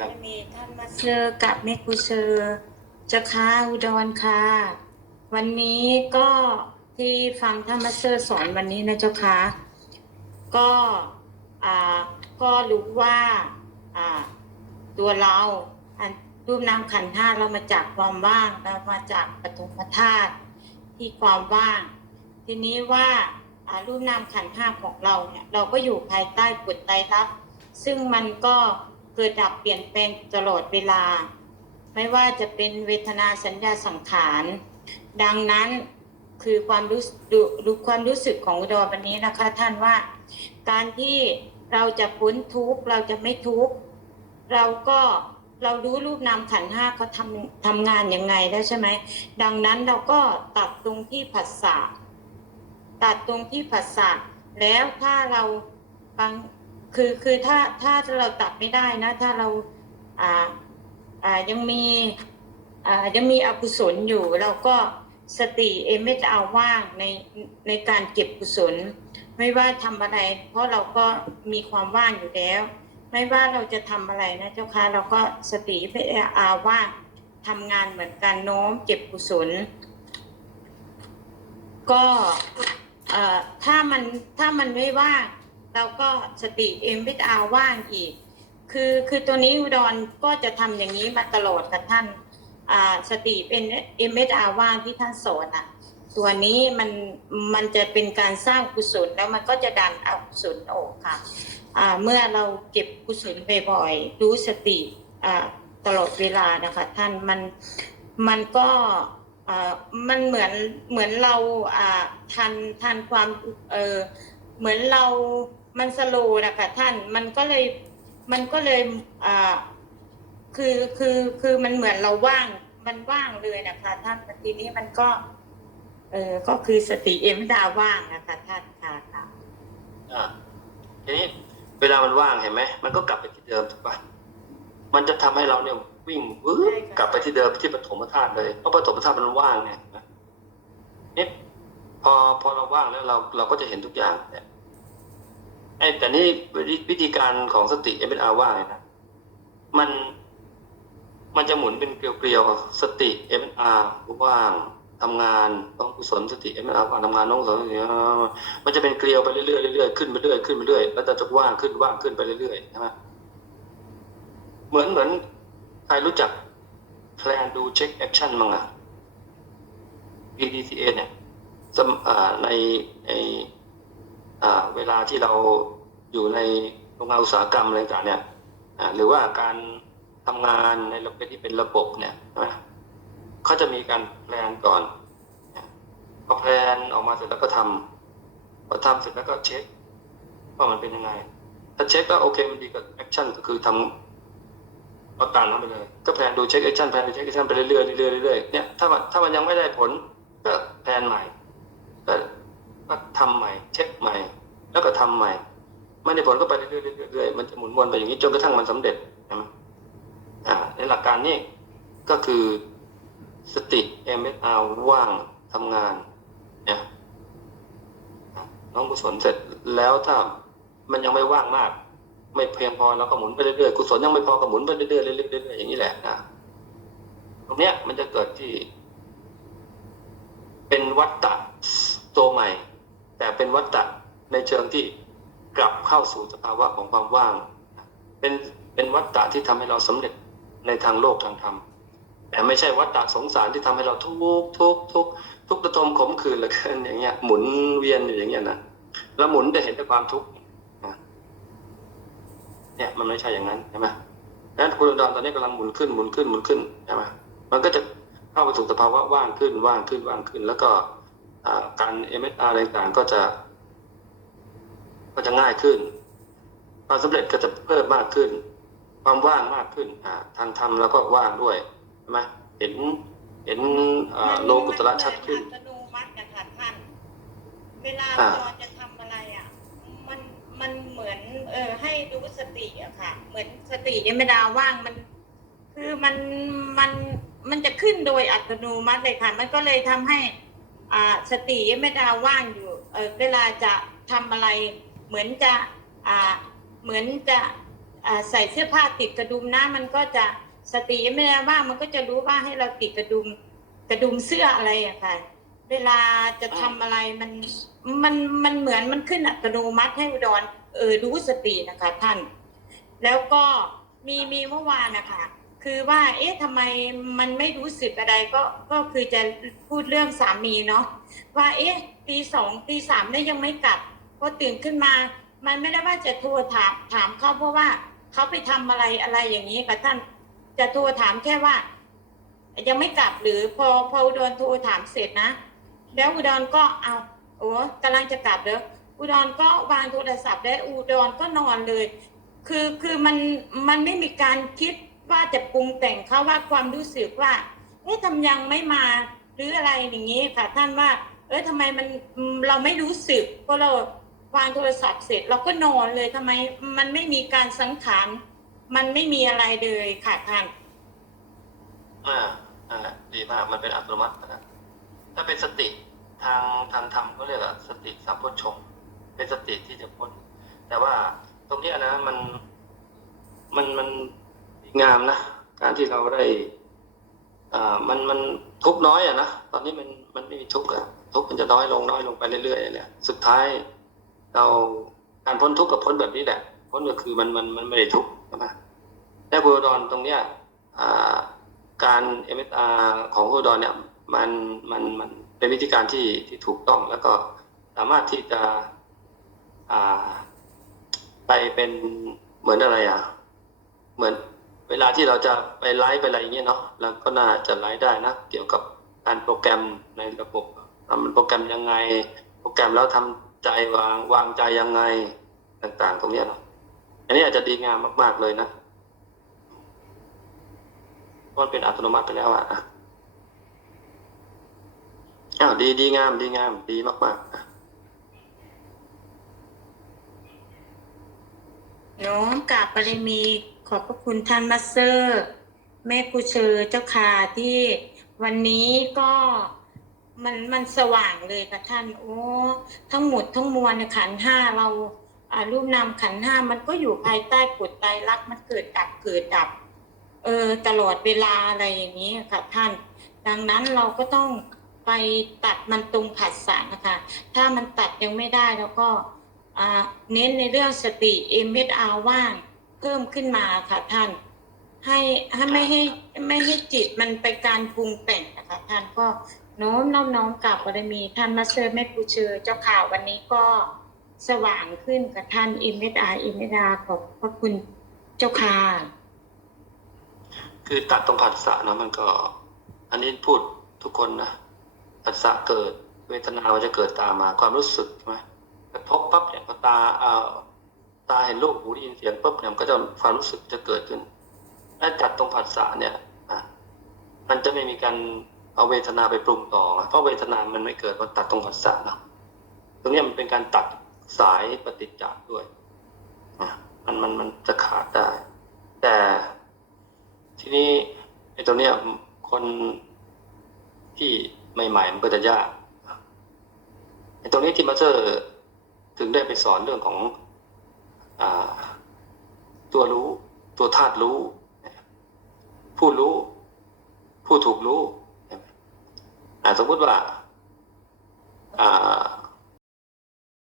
ครับ มีท่านมาเชอร์กับเมกุเชอร์เจะค้าอุดรค่ะ วันนี้ก็ที่ฟังท่านมาเชอร์สอนวันนี้นะเจ้าค่ะก็อ่าก็รู้ว่าอ่าตัวเราอันรูปนามขันธ์ห้าเรามาจากความว่างเรามาจากปฐมธาตุที่ความว่าง ทีนี้ว่าอ่ารูปนามขันธ์ห้าของเราเนี่ยเราก็อยู่ภายใต้กฎไตรลักษณ์ซึ่งมันก็ เกิดดับเปลี่ยนแปลงตลอดเวลา ไม่ว่าจะเป็นเวทนาสัญญาสังขาร ดังนั้นคือความรู้สึกรู้ความรู้สึกของอุดรวันนี้นะคะ ท่านว่าการที่เราจะพ้นทุกข์เราจะไม่ทุกข์เราก็เรารู้รูปนามขันห้าเขาทำทำงานยังไงแล้วใช่ไหมดังนั้นเราก็ตัดตรงที่ผัสสะตัดตรงที่ผัสสะแล้วถ้าเราบาง คือคือถ้าถ้าเราตัดไม่ได้นะ ถ้าเราอ่าอ่ายังมีอ่ายังมีอกุศลอยู่เราก็สติเอมเมตเอาว่างในในการเก็บกุศล ไม่ว่าทำอะไร เพราะเราก็มีความว่างอยู่แล้ว ไม่ว่าเราจะทำอะไรนะเจ้าค่ะเราก็สติเอมเอาว่างทำงานเหมือนกันโน้มเก็บกุศล ก็เอ่อถ้ามันถ้ามันไม่ว่าง เราก็สติเอ็มพิอาว่างอีก คือคือตัวนี้อุดรก็จะทำอย่างนี้มาตลอดค่ะท่านอ่าสติเป็นเอ็มอาว่างที่ท่านสอนอะ ตัวนี้มันมันจะเป็นการสร้างกุศลแล้วมันก็จะดันเอากุศลออกค่ะอ่าเมื่อเราเก็บกุศลบ่อยๆรู้สติอ่าตลอดเวลานะคะท่านมันมันก็อ่อมันเหมือนเหมือนเราอ่าทันทันความเออเหมือนเรา มันสโลว์นะคะท่านมันก็เลยมันก็เลยอ่าคือคือคือมันเหมือนเราว่างมันว่างเลยนะคะท่านแต่ทีนี้มันก็ เออก็คือสติเอ็มดาว่างนะคะท่านค่ะค่ะอ่าทีนี้เวลามันว่างเห็นไหมมันก็กลับไปที่เดิมถูกปะมันจะทำให้เราเนี่ยวิ่งวืบกลับไปที่เดิมที่ปฐมธาตุเลยเพราะปฐมธาตุมันว่างไงนะนี่พอพอเราว่างแล้วเราเราก็จะเห็นทุกอย่างเนี่ย ไอ้แต่นี่วิธีการของสติเอ็มอาว่างนะมันมันจะหมุนเป็นเกลียวๆสติเอ็มอาว่างทำงานต้องกุศลสติเอ็มอาว่างทำงานน้องกุศลสติมันจะเป็นเกลียวไปเรื่อยๆเรื่อยๆขึ้นไปเรื่อยขึ้นไปเรื่อยแล้วจะว่างขึ้นว่างขึ้นไปเรื่อยๆใช่ไหมเหมือนเหมือนใครรู้จัก plan do check action มั้งอะ PDCA เนี่ยสมอ่าในใน เวลาที่เราอยู่ในโรงงานอุตสาหกรรมอะไรต่างเนี่ยหรือว่าการทำงานในระบบที่เป็นระบบเนี่ยเขาจะมีการแพลนก่อนพอแพลนออกมาเสร็จแล้วก็ทำพอทำเสร็จแล้วก็เช็คว่ามันเป็นยังไง ถ้าเช็คแล้วโอเคมันดีกับแอคชั่นก็คือทำเอาตามนั้นไปเลย ก็แพลนดูเช็คแอคชั่นแพลนดูเช็คแอคชั่นไปเรื่อยๆเรื่อยๆเรื่อยๆเนี่ยถ้ามันถ้ามันยังไม่ได้ผลก็แพลนใหม่ก็ ก็ทำใหม่ เช็คใหม่ แล้วก็ทำใหม่ไม่ได้ผลก็ไปเรื่อยๆมันจะหมุนวนไปอย่างนี้จนกระทั่งมันสำเร็จใช่ไหมอ่าในหลักการนี้ก็คือสติ MSR ว่างทำงานเนี่ยน้องกุศลเสร็จแล้วถ้ามันยังไม่ว่างมาก ไม่เพียงพอเราก็หมุนไปเรื่อยๆกุศลยังไม่พอก็หมุนไปเรื่อยๆเรื่อยๆเรื่อยๆอย่างนี้แหละนะตรงเนี้ยมันจะเกิดที่ เป็นวัฏฏะตัวใหม่ แต่เป็นวัฏฏะในเชิงที่กลับเข้าสู่สภาวะของความว่าง เป็นเป็นวัฏฏะที่ทำให้เราสำเร็จในทางโลกทางธรรมแต่ไม่ใช่วัฏฏะสงสารที่ทำให้เราทุกข์ทุกข์ทุกข์ทุกข์ระทมขมขื่นเหลือเกินอย่างเงี้ยหมุนเวียนอยู่อย่างเงี้ยนะแล้วหมุนจะเห็นแต่ความทุกข์เนี่ยมันไม่ใช่อย่างนั้นใช่ไหมดังนั้นคุณดอุดรตอนนี้กำลังหมุนขึ้นหมุนขึ้นหมุนขึ้นใช่ไหมมันก็จะเข้าไปสู่สภาวะว่างขึ้นว่างขึ้นว่างขึ้น แล้วก็ การเอ็มเอสอาร์อะไรต่างๆก็จะ ก็จะง่ายขึ้น ความสำเร็จก็จะเพิ่มมากขึ้น ความว่างมากขึ้นอ่าทางธรรมแล้วก็ว่างด้วยใช่ไหมเห็นเห็นอ่าโลกุตระชัดขึ้นอัตโนมัตินะคะท่านเวลาอ่าเราจะทำอะไรอะ มันมันเหมือน เออให้รู้สติอะค่ะ เหมือนสติยังไม่ดาว่างมัน คือมันมันมันจะขึ้นโดยอัตโนมัติเลยค่ะ มันก็เลยทำให้ อ่าสติยังไม่ดาว่างอยู่เออเวลาจะทำอะไร เหมือนจะอ่าเหมือนจะอ่าใส่เสื้อผ้าติดกระดุมนะมันก็จะสติไม่ด้ว่างมันก็จะรู้ว่าให้เราติดกระดุมกระดุมเสื้ออะไรอะค่ะเวลาจะทำอะไรมันมันมันเหมือนมันขึ้นอัตโนมัติให้อุดรเออรู้สตินะคะท่าน แล้วก็มีมีเมื่อวานนะคะ คือว่าเอ๊ะทำไมมันไม่รู้สึกอะไรก็ก็คือจะพูดเรื่องสามีเนาะว่าเอ๊ะตีสองตีสามเนี่ยังไม่กลับพอตื่นขึ้นมา มันไม่ได้ว่าจะโทรถามถามเขาเพราะว่าเขาไปทำอะไรอะไรอย่างนี้ค่ะท่านจะโทรถามแค่ว่า ยังไม่กลับหรือพอพออุดรโทรถามเสร็จนะ แล้วอุดรก็เอาโอ้กำลังจะกลับแล้วอุดรก็วางโทรศัพท์แล้วอุดรก็นอนเลย คือคือมันมันไม่มีการคิด ว่าจะปรุงแต่งเขาว่าความรู้สึกว่า เอ๊ะทำยังไม่มาหรืออะไรอย่างนี้ค่ะ ท่านว่า เออทำไมมันเราไม่รู้สึกเพราะเราวางโทรศัพท์เสร็จเราก็นอนเลยทำไมมันไม่มีการสังขารมันไม่มีอะไรเลยค่ะท่าน อ่าอ่าดีมากมันเป็นอัตโนมัตินะถ้าเป็นสติทางทางธรรมก็เรียกว่าสติสัมพชงเป็นสติที่จะพ้นแต่ว่าตรงนี้นะมันมันมัน งามนะ การที่เราได้อ่ามันมันทุกน้อยอะนะตอนนี้มันมันไม่มีทุกอะทุกมันจะน้อยลงน้อยลงไปเรื่อยๆเนี่ยสุดท้าย เราการพ้นทุกข์กับพ้นแบบนี้แหละพ้นก็คือมันมันมันไม่ได้ทุกข์ใช่ไหมแต่บูดอนตรงเนี้ยอ่าการเอ็มอาของอุดรเนี่ยมันมันมันเป็นวิธีการที่ที่ถูกต้องแล้วก็สามารถที่จะอ่าไปเป็นเหมือนอะไรอะ เหมือน เวลาที่เราจะไปไลฟ์ไปอะไรอย่างเงี้ยเนาะเราก็น่าจะไลฟ์ได้นะ เกี่ยวกับการโปรแกรมในระบบทำโปรแกรมยังไง โปรแกรมแล้วทำใจวางวางใจยังไงต่าง ๆ ตรงเนี้ยเนาะอันนี้อาจจะดีงามมาก ๆเลยนะมันเป็นอัตโนมัติไปแล้วอะอ้าวดีดีงามดีงามดีมากๆอะน้อมกราบปริมี ขอบพระคุณท่านมาสเตอร์ แม่กูเชอเจ้าค่ะที่วันนี้ก็มันมันสว่างเลยค่ะท่าน โอ้ทั้งหมดทั้งมวลเนี่ยขันห้าเราอารูปนามขันห้ามันก็อยู่ภายใต้กฎไตรลักษณ์มันเกิดดับเกิดดับ เออตลอดเวลาอะไรอย่างนี้ค่ะท่าน ดังนั้นเราก็ต้องไปตัดมันตรงผัสสะนะคะ ถ้ามันตัดยังไม่ได้แล้วก็เน้นในเรื่องสติ MSR ว่าง เพิ่มขึ้นมาค่ะท่าน ให้ให้ไม่ให้ไม่ให้จิตมันไปการปรุงแต่งนะคะท่านก็โน้มน้อมน้อมกลับบารมีท่านมาสเตอร์แม่ปูเชอเจ้าข่าววันนี้ก็สว่างขึ้นกับท่าน MSR MSR ขอบพระคุณเจ้าค่ะคือตัดตรงผัสสะเนาะมันก็ อันนี้พูดทุกคนนะผัสสะเกิดเวทนามันจะเกิดตามมาความรู้สึกใช่ไหมกระทบปั๊บเนี่ยพอตาเอ่อ ตาเห็นรูปหูได้ยินเสียงปุ๊บเนี่ยก็จะความรู้สึกจะเกิดขึ้นถ้าตัดตรงผัสสะเนี่ยอะมันจะไม่มีการเอาเวทนาไปปรุงต่อ เพราะเวทนามันไม่เกิดเพราะตัดตรงผัสสะเนาะตรงเนี้ยมันเป็นการตัดสายปฏิจจ์ด้วยอะมันมันมันจะขาดได้ แต่ทีนี้ไอ้ตรงเนี้ยคนที่ใหม่ๆมันก็จะยากไอ้ตรงนี้ที่มาเตอถึงได้ไปสอนเรื่องของ ตัวรู้ ตัวธาตุรู้ ผู้รู้ ผู้ถูกรู้สมมติว่า